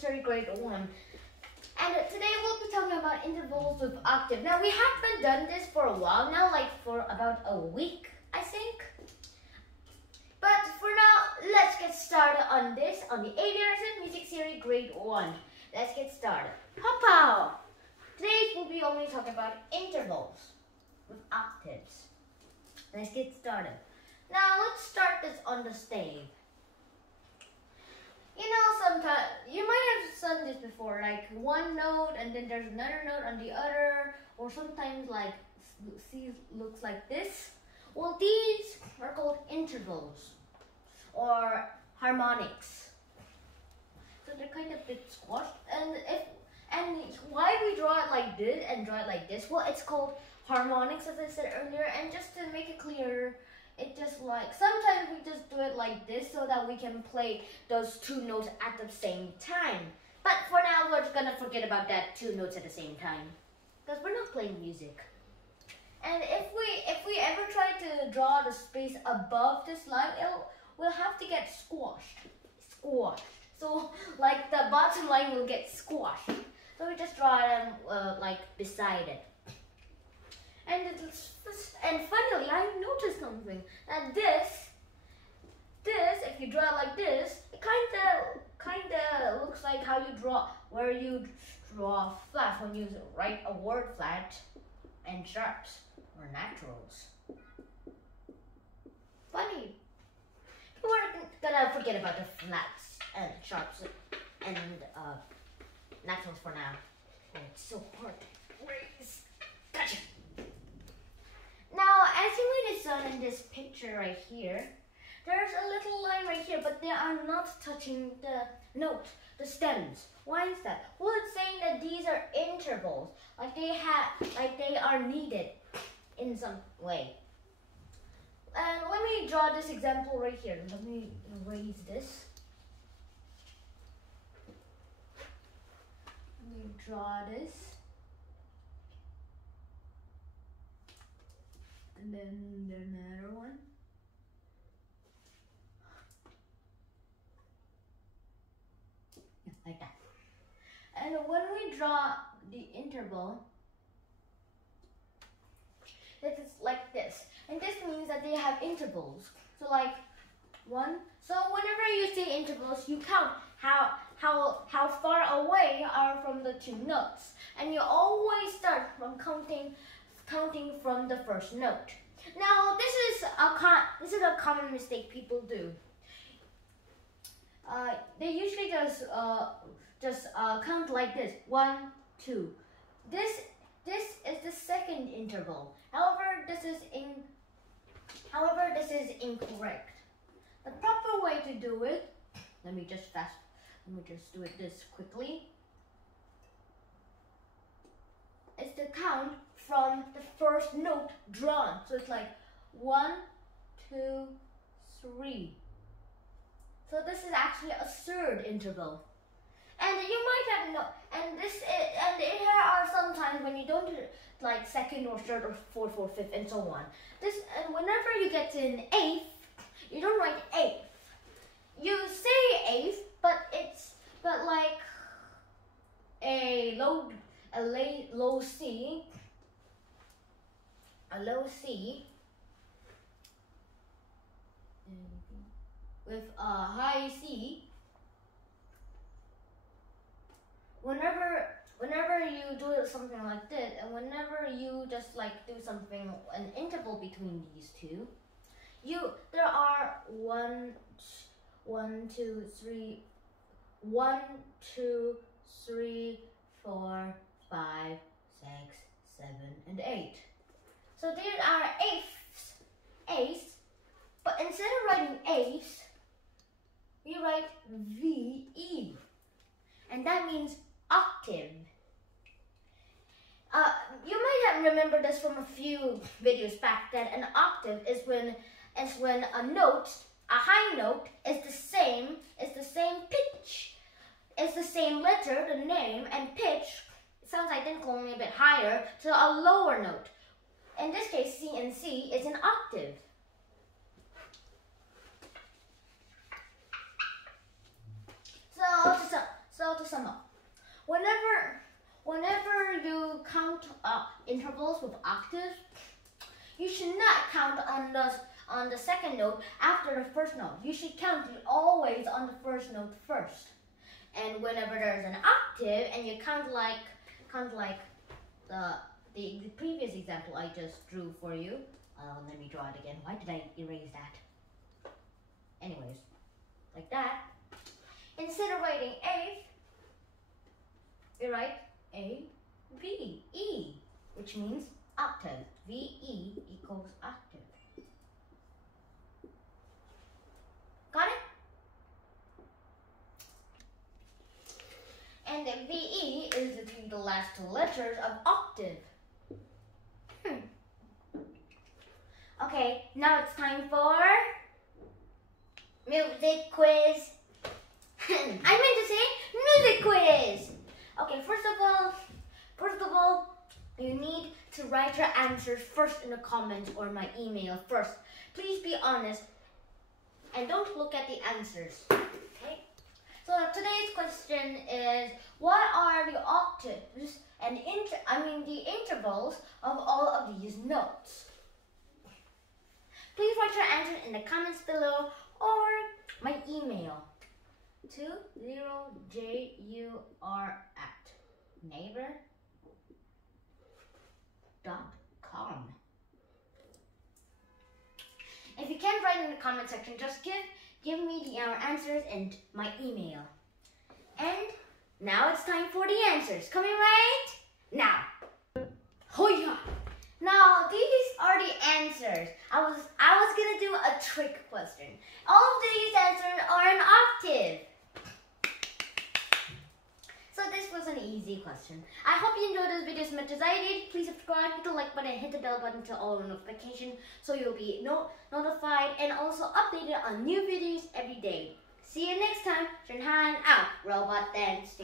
Series Grade 1. And today we'll be talking about intervals with octave. Now we haven't done this for a while now, like for about a week, I think. But for now, let's get started on this, on the Aviation Music Series Grade 1. Let's get started. Pow! Today we'll be only talking about intervals with octaves. Let's get started. Now let's start this on the stave. You know, sometimes you might have done this before, like one note and then there's another note on the other, or sometimes like C looks like this. Well, these are called intervals or harmonics. So they're kind of a bit squashed. And why we draw it like this and draw it like this? Well, it's called harmonics, as I said earlier. And just to make it clearer, it just like sometimes we just do it like this so that we can play those two notes at the same time. But for now, we're gonna forget about that two notes at the same time because we're not playing music. And if we ever try to draw the space above this line, we'll have to get squashed. So like the bottom line will get squashed. So we just draw them like beside it. And finally, I noticed something. That this, if you draw it like this, it kinda looks like how you draw, where you draw flat when you write a word flat and sharps or naturals. Funny. We're gonna forget about the flats and sharps and naturals for now. Oh, it's so hard to raise. Gotcha. Now, as you might have done in this picture right here, there's a little line right here, but they are not touching the note, the stems. Why is that? Well, it's saying that these are intervals, like they are needed in some way. And let me draw this example right here. Let me erase this. Let me draw this. And then there's another one. Yeah, like that. And when we draw the interval, it is like this. And this means that they have intervals. So like one. So whenever you see intervals, you count how far away are from the two notes. And you always start from counting from the first note. Now this is a common mistake people do. They usually just count like this: 1, 2. This is the second interval. However, this is incorrect. The proper way to do it. Let me just do it this quickly. Is to count from the first note drawn. So it's like 1, 2, 3. So this is actually a third interval. And you might have no, and there are some times when you don't do like second or third or fourth or fifth and so on. And whenever you get to an eighth, you don't write eighth. You say eighth, but like a low C with a high C. Whenever you do something like this, and whenever you just like do something, an interval between these two, there are 1, 2, 3, 4, 5, 6, 7, and 8. So there are eighths, but instead of writing eighths, we write VE, and that means octave. You might have remembered this from a few videos back, that an octave is when a high note is the same pitch, is the same letter, the name, and pitch. It sounds identical, only a bit higher, to a lower note. In this case, C and C is an octave. So to sum intervals with octaves, you should not count on the second note after the first note. You should count it always on the first note first. And whenever there's an octave and you count like the previous example I just drew for you. Let me draw it again. Why did I erase that? Anyways, like that. Instead of writing A, you write A, V, E, which means octave. V, E equals octave. Got it? And the VE is between the last two letters of octave. Okay, now it's time for music quiz. I meant to say music quiz. Okay, first of all, you need to write your answers first in the comments or my email first. Please be honest and don't look at the answers. Okay? So today's question is, what are the octaves and the intervals of all of these notes? Please write your answer in the comments below or my email to 0jur@neighbor.com. If you can't write in the comment section, just give me the answers and my email. And now it's time for the answers. Coming right now. Hoya! Now these are the answers. I was gonna do a trick question. All of these answers are an octave. So this was an easy question. I hope you enjoyed this video as much as I did. Please subscribe, hit the like button, hit the bell button to all notifications so you'll be notified and also updated on new videos every day. See you next time. Shanhan out. Robot dance.